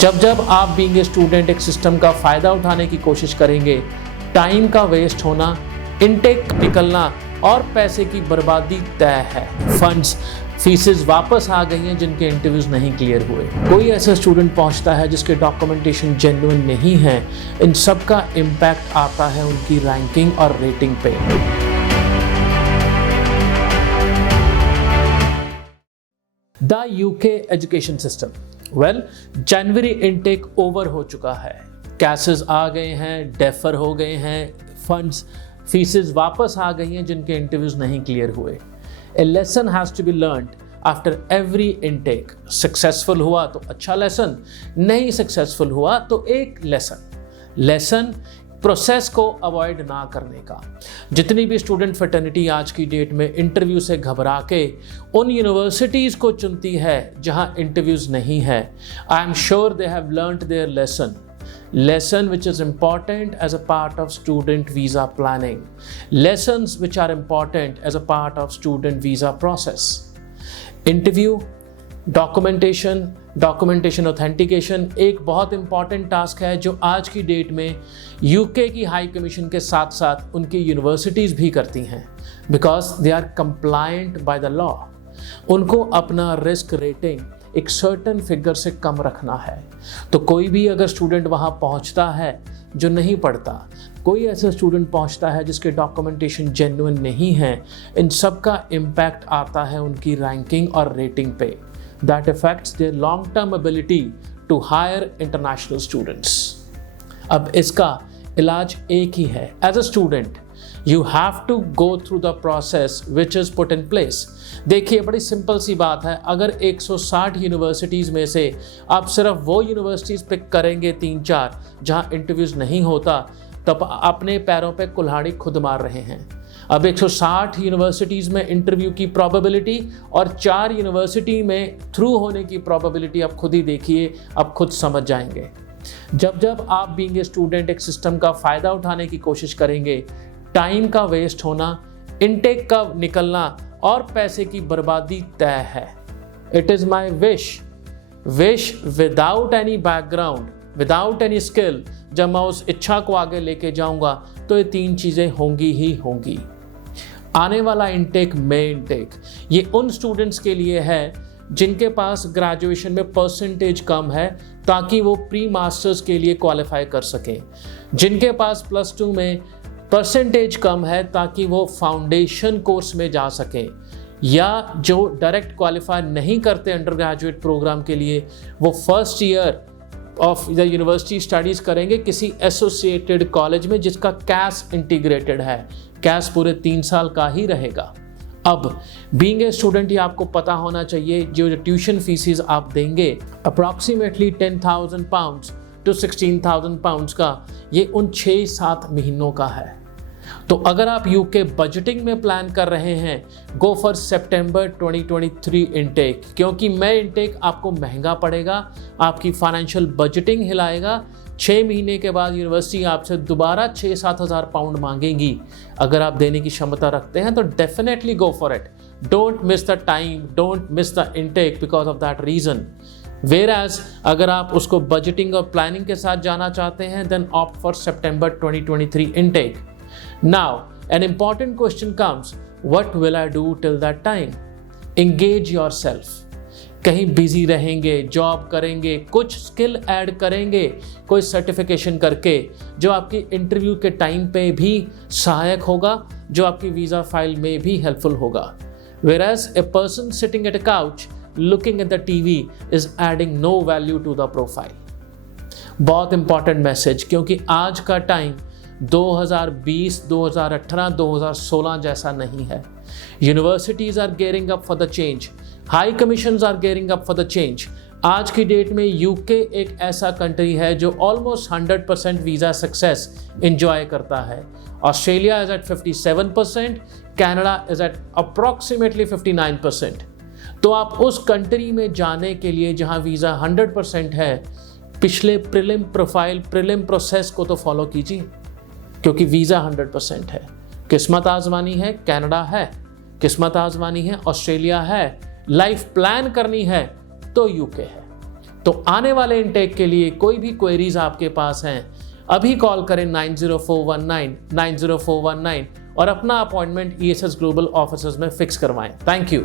जब जब आप बीइंग ए स्टूडेंट एक सिस्टम का फ़ायदा उठाने की कोशिश करेंगे, टाइम का वेस्ट होना, इनटेक निकलना और पैसे की बर्बादी तय है। फंड्स फीसेस वापस आ गई हैं जिनके इंटरव्यूज नहीं क्लियर हुए। कोई ऐसा स्टूडेंट पहुंचता है जिसके डॉक्यूमेंटेशन जेन्युइन नहीं है। इन सब का इम्पैक्ट आता है उनकी रैंकिंग और रेटिंग पे। The UK education system January intake over हो चुका है। कैसेस आ गए हैं, डेफर हो गए हैं, फंड्स फीसेस वापस आ गई हैं जिनके इंटरव्यूज नहीं क्लियर हुए। A lesson has to be learned after every intake. Successful हुआ तो अच्छा लेसन, नहीं सक्सेसफुल हुआ तो एक लेसन प्रोसेस को अवॉइड ना करने का। जितनी भी स्टूडेंट फ्रेटर्निटी आज की डेट में इंटरव्यू से घबरा के उन यूनिवर्सिटीज़ को चुनती है जहां इंटरव्यूज नहीं है, I am sure they have learned their lesson which is important as a part of student visa planning, lessons which are important as a part of student visa process. Interview, documentation authentication एक बहुत important task है जो आज की date में UK की high commission के साथ साथ उनकी यूनिवर्सिटीज़ भी करती हैं, because they are compliant by the law. उनको अपना रिस्क रेटिंग एक सर्टन फिगर से कम रखना है। तो कोई भी अगर स्टूडेंट वहाँ पहुँचता है जो नहीं पढ़ता, कोई ऐसा स्टूडेंट पहुँचता है जिसके डॉक्यूमेंटेशन जेन्युइन नहीं है, इन सब का इम्पैक्ट आता है उनकी रैंकिंग और रेटिंग पे। That affects their long term ability to hire international students. अब इसका इलाज एक ही है। As a student you have to go through the process which is put in place. देखिए, बड़ी सिंपल सी बात है। अगर 160 यूनिवर्सिटीज़ में से आप सिर्फ वो यूनिवर्सिटीज़ पिक करेंगे 3-4 जहाँ इंटरव्यूज़ नहीं होता, तब अपने पैरों पे कुल्हाड़ी खुद मार रहे हैं। अब 160 यूनिवर्सिटीज़ में इंटरव्यू की प्रोबेबिलिटी और 4 यूनिवर्सिटी में थ्रू होने की प्रोबेबिलिटी आप खुद ही देखिए, आप खुद समझ जाएंगे। जब जब आप बीइंग ए स्टूडेंट एक सिस्टम का फ़ायदा उठाने की कोशिश करेंगे, टाइम का वेस्ट होना, इनटेक का निकलना और पैसे की बर्बादी तय है। It is my wish without any background, without any skill, जब मैं उस इच्छा को आगे लेके जाऊंगा तो ये 3 चीज़ें होंगी ही होंगी। आने वाला इनटेक, मेन इनटेक, ये उन स्टूडेंट्स के लिए है जिनके पास ग्रेजुएशन में परसेंटेज कम है, ताकि वो प्री मास्टर्स के लिए क्वालिफाई कर सकें। जिनके पास +2 में परसेंटेज कम है ताकि वो फाउंडेशन कोर्स में जा सकें, या जो डायरेक्ट क्वालिफाई नहीं करते अंडर ग्रेजुएट प्रोग्राम के लिए, वो first year of the university studies करेंगे किसी एसोसिएटेड कॉलेज में जिसका कैस इंटीग्रेटेड है। कैस पूरे 3 साल का ही रहेगा। अब बीइंग ए स्टूडेंट ये आपको पता होना चाहिए, जो ट्यूशन फीसिस आप देंगे अप्रॉक्सीमेटली £10,000 to £16,000 का, ये उन 6-7 महीनों का है। तो अगर आप यूके बजटिंग में प्लान कर रहे हैं, गो फॉर सितंबर 2023 इनटेक, क्योंकि मैं इनटेक आपको महंगा पड़ेगा, आपकी फाइनेंशियल बजटिंग हिलाएगा। 6 महीने के बाद यूनिवर्सिटी आपसे दोबारा 6-7 हज़ार पाउंड मांगेगी। अगर आप देने की क्षमता रखते हैं तो definitely go for it. Don't miss the time, don't miss the intake because of that reason. Whereas अगर आप उसको बजटिंग और प्लानिंग के साथ जाना चाहते हैं, then opt for September 2023 intake. Now, an important question comes, what will I do till that time? Engage yourself. कहीं बिजी रहेंगे, जॉब करेंगे, कुछ स्किल ऐड करेंगे, कोई सर्टिफिकेशन करके, जो आपकी इंटरव्यू के टाइम पे भी सहायक होगा, जो आपकी वीज़ा फाइल में भी हेल्पफुल होगा। Whereas a person sitting at a couch looking at the TV is adding no value to the profile. बहुत इंपॉर्टेंट मैसेज, क्योंकि आज का टाइम 2020, 2018, 2016 जैसा नहीं है। Universities are gearing up for the change, high commissions are gearing up for the change. आज की date में यूके एक ऐसा कंट्री है जो ऑलमोस्ट 100% वीज़ा सक्सेस इंजॉय करता है। Australia is at 57%, Canada is at approximately 59%। तो आप उस कंट्री में जाने के लिए जहां वीज़ा 100% है, पिछले प्रीलिम प्रोसेस को तो फॉलो कीजिए, क्योंकि वीज़ा 100% है। किस्मत आजमानी है, कनाडा है, किस्मत आजमानी है, ऑस्ट्रेलिया है, लाइफ प्लान करनी है तो यूके है। तो आने वाले इनटेक के लिए कोई भी क्वेरीज आपके पास हैं, अभी कॉल करें 90419 90419 और अपना अपॉइंटमेंट ESS ग्लोबल ऑफिसर्स में फिक्स करवाएं। Thank you.